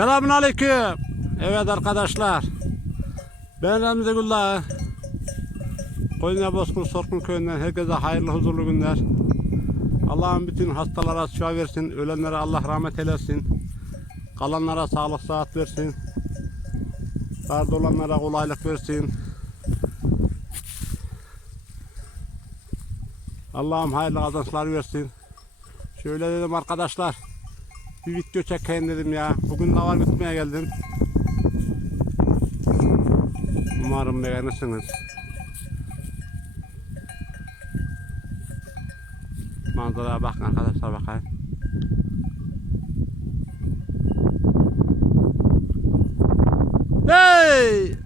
Selamun Aleyküm. Evet arkadaşlar. Ben Remzi Gullah. Konya Bozkurt Sorkun Köyü'nden herkese hayırlı huzurlu günler. Allah'ın bütün hastalara şifa versin. Ölenlere Allah rahmet eylesin. Kalanlara sağlık sıhhat versin. Darda olanlara kolaylık versin. Allah'ım hayırlı kazançlar versin. Şöyle dedim arkadaşlar. Bir video çekeyim dedim ya. Bugün davar gitmeye geldim. Umarım beğenirsiniz. Manzaraya bakın arkadaşlar bakayım. Hey!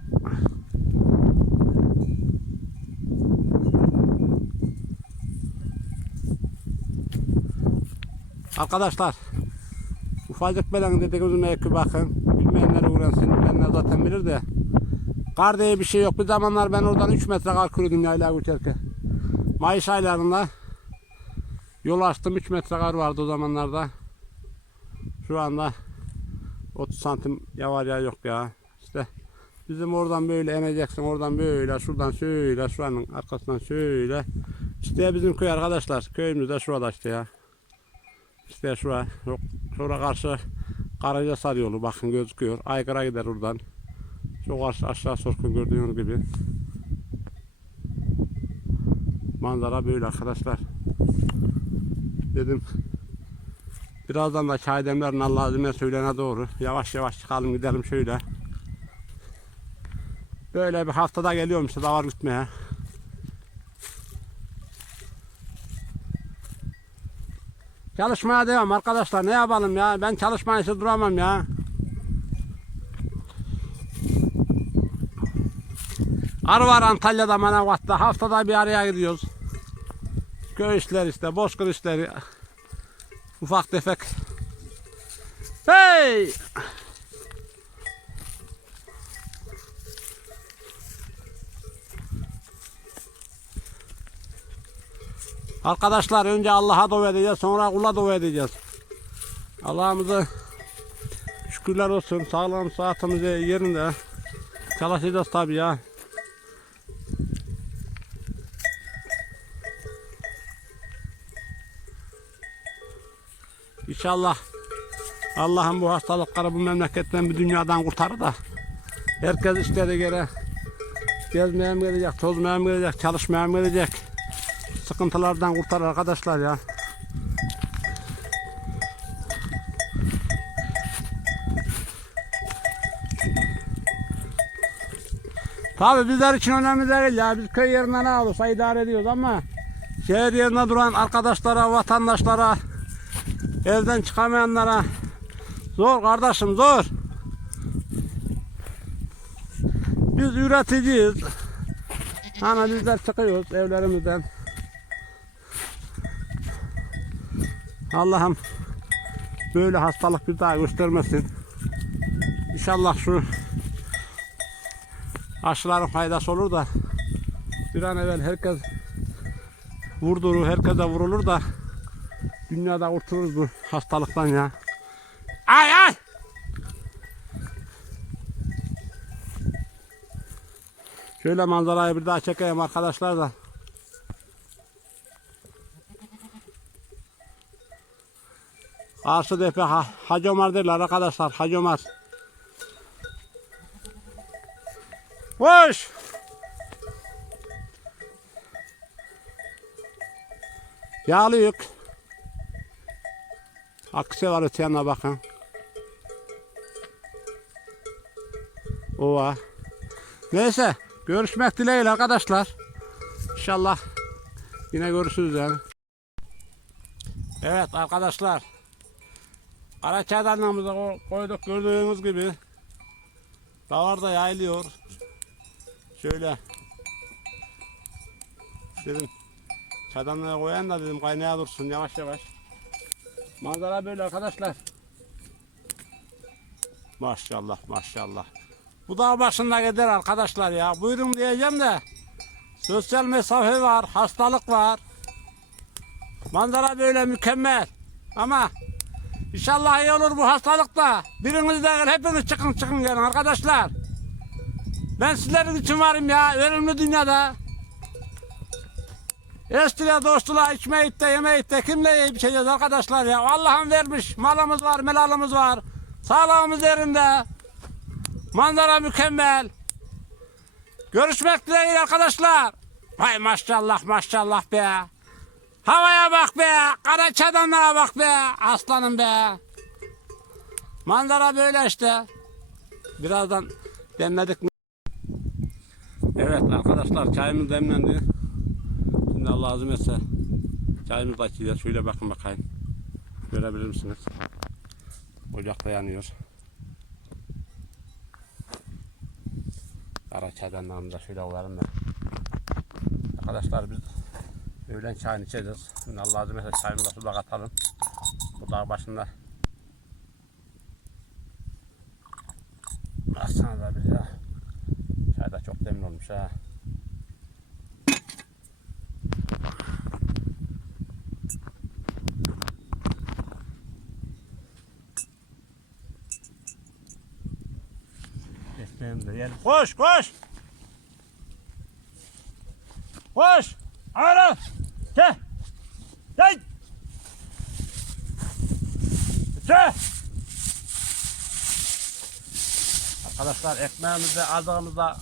Arkadaşlar ufacık belen dediğimiz mevki bakın. Bilmeyenler öğrensin. Bilenler zaten bilir de. Kar diye bir şey yok. Bir zamanlar ben oradan 3 metre kar kürüdüm yayla geçerken. Mayıs aylarında yol açtım 3 metre kar vardı o zamanlarda. Şu anda 30 santim ya var ya yok ya. İşte bizim oradan böyle emeceksin oradan böyle şuradan şöyle şuranın arkasından şöyle. İşte bizim köy arkadaşlar. Köyümüz de şurada işte ya. İşte şura, yok, şura karşı Karacasar yolu bakın gözüküyor. Aygır'a gider oradan. Şu karşı aşağı sorkun gördüğünüz gibi. Manzara böyle arkadaşlar. Dedim birazdan da çay demlerin Allah izniyle söylene doğru. Yavaş yavaş çıkalım gidelim şöyle. Böyle bir haftada geliyorum işte davar gitmeye. Çalışmaya devam arkadaşlar. Ne yapalım ya? Ben çalışmayınca duramam ya. Arı var Antalya'da Manavgat'ta. Haftada bir araya gidiyoruz. Köy işleri işte, bozkır işleri. Ufak tefek. Hey! Arkadaşlar önce Allah'a dua edeceğiz sonra kula dua edeceğiz. Allah'ımıza şükürler olsun. Sağlığım saatimiz yerinde. Çalışacağız tabii ya. İnşallah Allah'ım bu hastalıkları bu memleketten bir dünyadan kurtarır da herkes istediği göre gezmeye mi gelecek, tozmaya mı gelecek, çalışmaya mı gelecek sıkıntılardan kurtar arkadaşlar ya. Tabi bizler için önemli değil ya. Biz köy yerinde ne olursa idare ediyoruz ama şehir yerinde duran arkadaşlara, vatandaşlara, evden çıkamayanlara zor kardeşim zor. Biz üreticiyiz. Hani bizler çıkıyoruz evlerimizden. Allah'ım böyle hastalık bir daha göstermesin. İnşallah şu aşıların faydası olur da bir an evvel herkes vurdurur, herkese vurulur da dünyada kurtuluruz bu hastalıktan ya. Ay ay! Şöyle manzarayı bir daha çekeyim arkadaşlar da. Tepe ha, Hacı Ömer derler arkadaşlar. Hacı Ömer. Koş! Yağlı yük. Akse var öte yanına bakın. Ova. Neyse. Görüşmek dileğiyle arkadaşlar. İnşallah yine görüşürüz yani. Evet arkadaşlar. Kara ko- koyduk gördüğünüz gibi. Davar da yayılıyor. Şöyle. Dedim çaydanlığa koyan da dedim kaynaya dursun yavaş yavaş. Manzara böyle arkadaşlar. Maşallah maşallah. Bu dağ başında gider arkadaşlar ya. Buyurun diyeceğim de. Sosyal mesafe var, hastalık var. Manzara böyle mükemmel. Ama İnşallah iyi olur bu hastalıkta. Biriniz değil hepiniz çıkın çıkın gelin arkadaşlar. Ben sizlerin için varım ya ölümlü dünyada. Eskiler dostlar içmeyip de yemeyip de kimle yiyip içeceğiz arkadaşlar ya. Allah'ım vermiş malımız var melalımız var. Sağlığımız yerinde. Manzara mükemmel. Görüşmek dileğiyle arkadaşlar. Vay maşallah maşallah be. Havaya bak be. Kara çadanlığa bak be. Aslanım be. Manzara böyle işte. Birazdan demledik mi? Evet arkadaşlar çayımız demlendi. Şimdi Allah azim etse çayımız açacağız. Şöyle bakın bakayım. Görebilir misiniz? Ocakta yanıyor. Kara çaydanlarımı da şöyle alalım da. Arkadaşlar biz öğlen çayını içeceğiz. Şimdi Allah azim etse da suda katalım. Bu dağ başında. Baksana da bir ya. Çay da çok demli olmuş ha. Ekmeğimi de. Koş koş. Koş. Ara. Gel. Gel. Gel. Arkadaşlar ekmeğimizde aldığımızda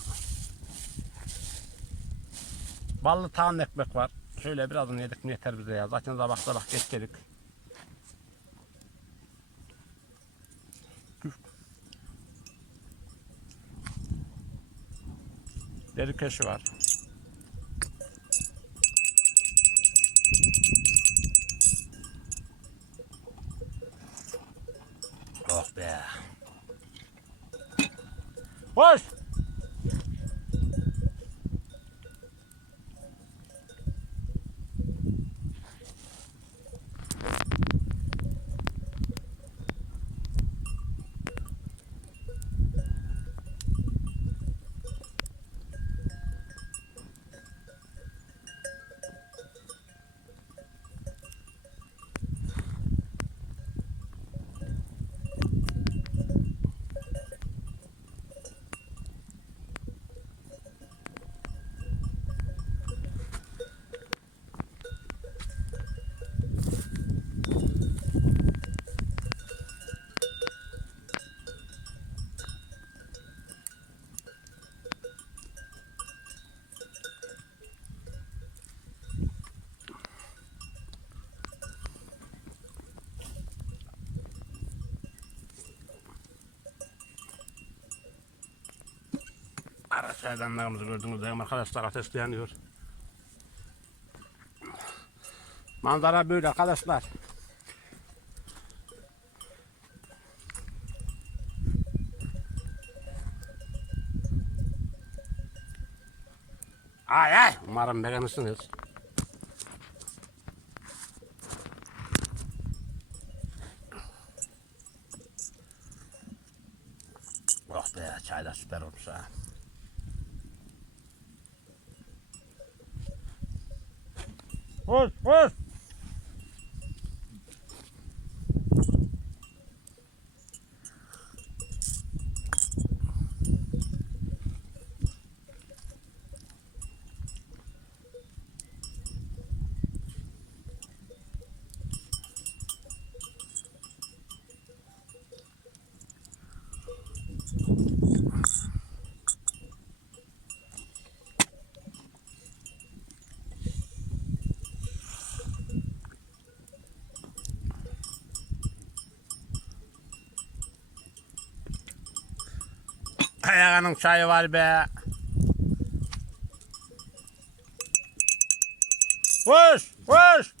ballı tağın ekmek var. Şöyle birazını yedik mi yeter bize ya. Zaten sabah sabah geç geldik. Deri köşü var. Oh be. Koş. Araç hayvanlarımızı gördüğünüz zaman arkadaşlar ateşte yanıyor. Manzara böyle arkadaşlar. Ay ay umarım beğenirsiniz. Oh be çay da süper olmuş ha. Koş koş. Ayağının çayı var be. Koş, koş.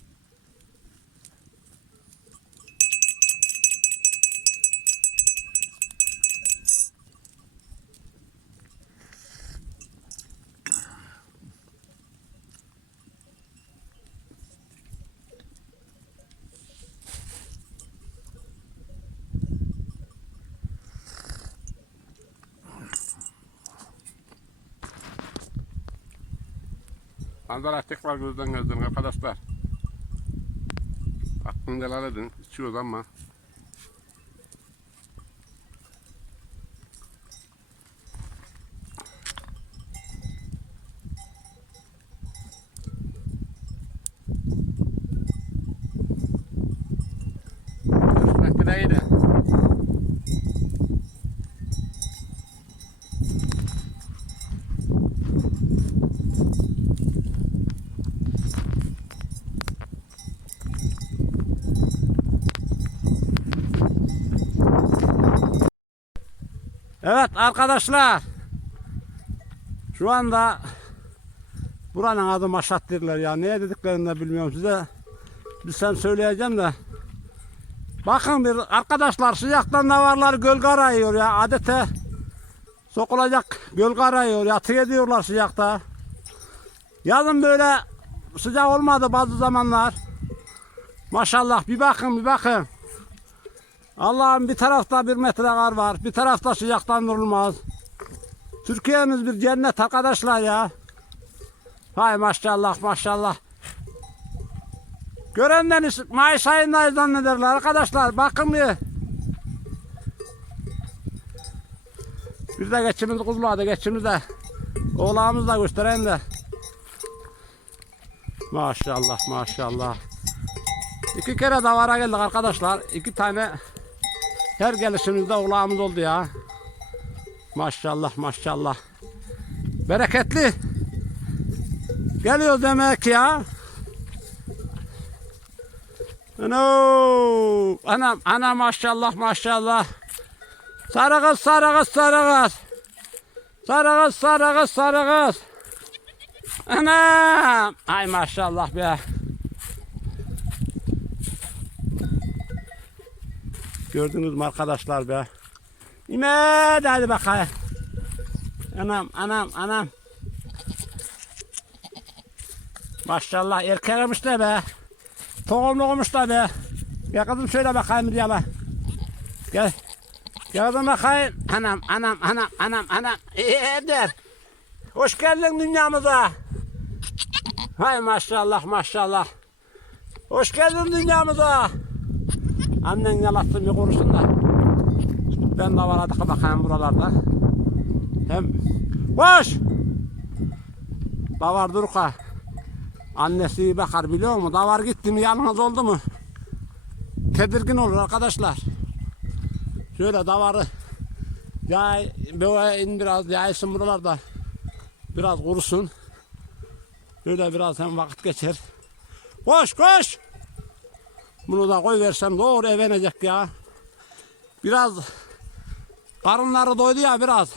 Manzara tekrar gözden gözden arkadaşlar. Aklını helal edin. İçiyoruz ama dileğiyle. Evet arkadaşlar. Şu anda buranın adı Maşat derler ya. Neye dediklerini de bilmiyorum size. Bilsem söyleyeceğim de. Bakın bir arkadaşlar sıcaktan davarlar gölge arıyor ya. Adete sokulacak gölge arıyor. Yatı ediyorlar sıcakta. Yazın böyle sıcak olmadı bazı zamanlar. Maşallah bir bakın bir bakın. Allah'ım bir tarafta bir metre kar var. Bir tarafta sıcaktan durulmaz. Türkiye'miz bir cennet arkadaşlar ya. Hay maşallah maşallah. Görenden Mayıs ayındayız zannederler arkadaşlar. Bakın bir. Bir de geçimiz kuzuladı geçimiz de. Oğlağımızı da göstereyim de. Maşallah maşallah. İki kere davara geldik arkadaşlar. İki tane her gelişimizde oğlağımız oldu ya. Maşallah maşallah. Bereketli. Geliyor demek ya. Ano, anam, ana maşallah maşallah. Sarı kız, sarı kız, sarı kız. Sarı kız, sarı kız, sarı kız. Anam, ay maşallah be. Gördünüz mü arkadaşlar be? İmed hadi bakayım. Anam, anam, anam. Maşallah erkeğmiş de be. Tohumlu olmuş da be. Gel kızım şöyle bakayım bir yana. Gel. Gel kızım bakayım. Anam, anam, anam, anam, anam. İyi der. Hoş geldin dünyamıza. Hay maşallah, maşallah. Hoş geldin dünyamıza. Annen yalattın bir konuşsun da. Ben de hadi bakayım buralarda. Hem koş. Davar Durka. Annesi bakar biliyor musun? Davar gitti mi yalnız oldu mu? Tedirgin olur arkadaşlar. Şöyle davarı yay, böyle in biraz yaysın buralarda. Biraz kurusun. Böyle biraz hem vakit geçer. Koş koş. Bunu da koy versem doğru evenecek ya. Biraz karınları doydu ya biraz.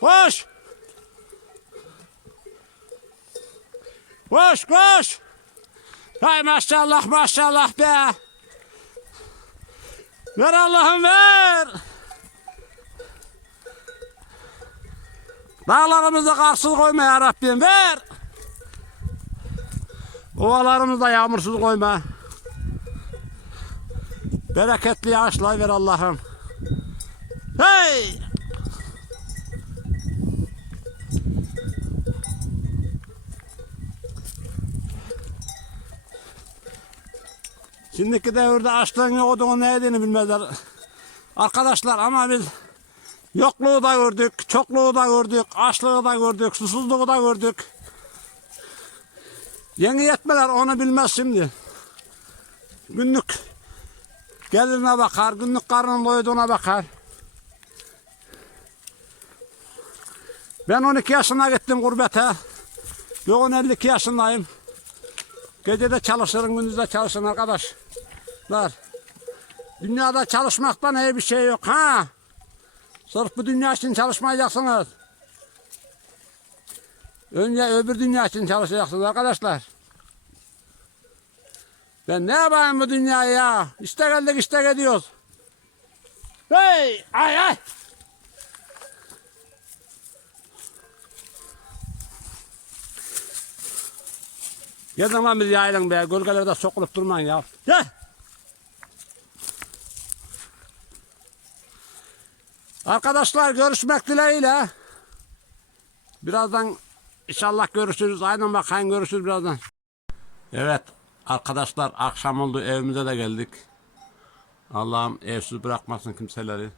Koş. Koş koş. Hay maşallah maşallah be. Ver Allah'ım ver. Dağlarımızda karsız koyma ya Rabbim ver. Ovalarımızda yağmursuz koyma. Bereketli yağışlar ver Allah'ım. Hey! Şimdiki devirde açlığın olduğunu ne yediğini bilmezler. Arkadaşlar ama biz yokluğu da gördük, çokluğu da gördük, açlığı da gördük, susuzluğu da gördük. Yeni yetmeler onu bilmez şimdi. Günlük gelirine bakar, günlük karnının doyduğuna bakar. Ben 12 yaşına gittim gurbete. Yoğun 52 yaşındayım. Gece de çalışırım, gündüz de çalışırım arkadaşlar. Dünyada çalışmaktan iyi bir şey yok ha. Sırf bu dünya için çalışmayacaksınız. Önce öbür dünya için çalışacaksınız arkadaşlar. Ben ne yapayım bu dünyayı ya? İşte geldik işte gidiyoruz. Hey! Ay ay! Gelin lan biz yayılın be. Gölgelerde sokulup durmayın ya. Gel! Arkadaşlar görüşmek dileğiyle. Birazdan inşallah görüşürüz. Aynen bakayım görüşürüz birazdan. Evet arkadaşlar akşam oldu evimize de geldik. Allah'ım evsiz bırakmasın kimseleri.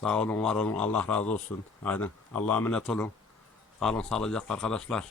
Sağ olun var olun Allah razı olsun. Aynen Allah'a emanet olun. Kalın sağlıcakla arkadaşlar.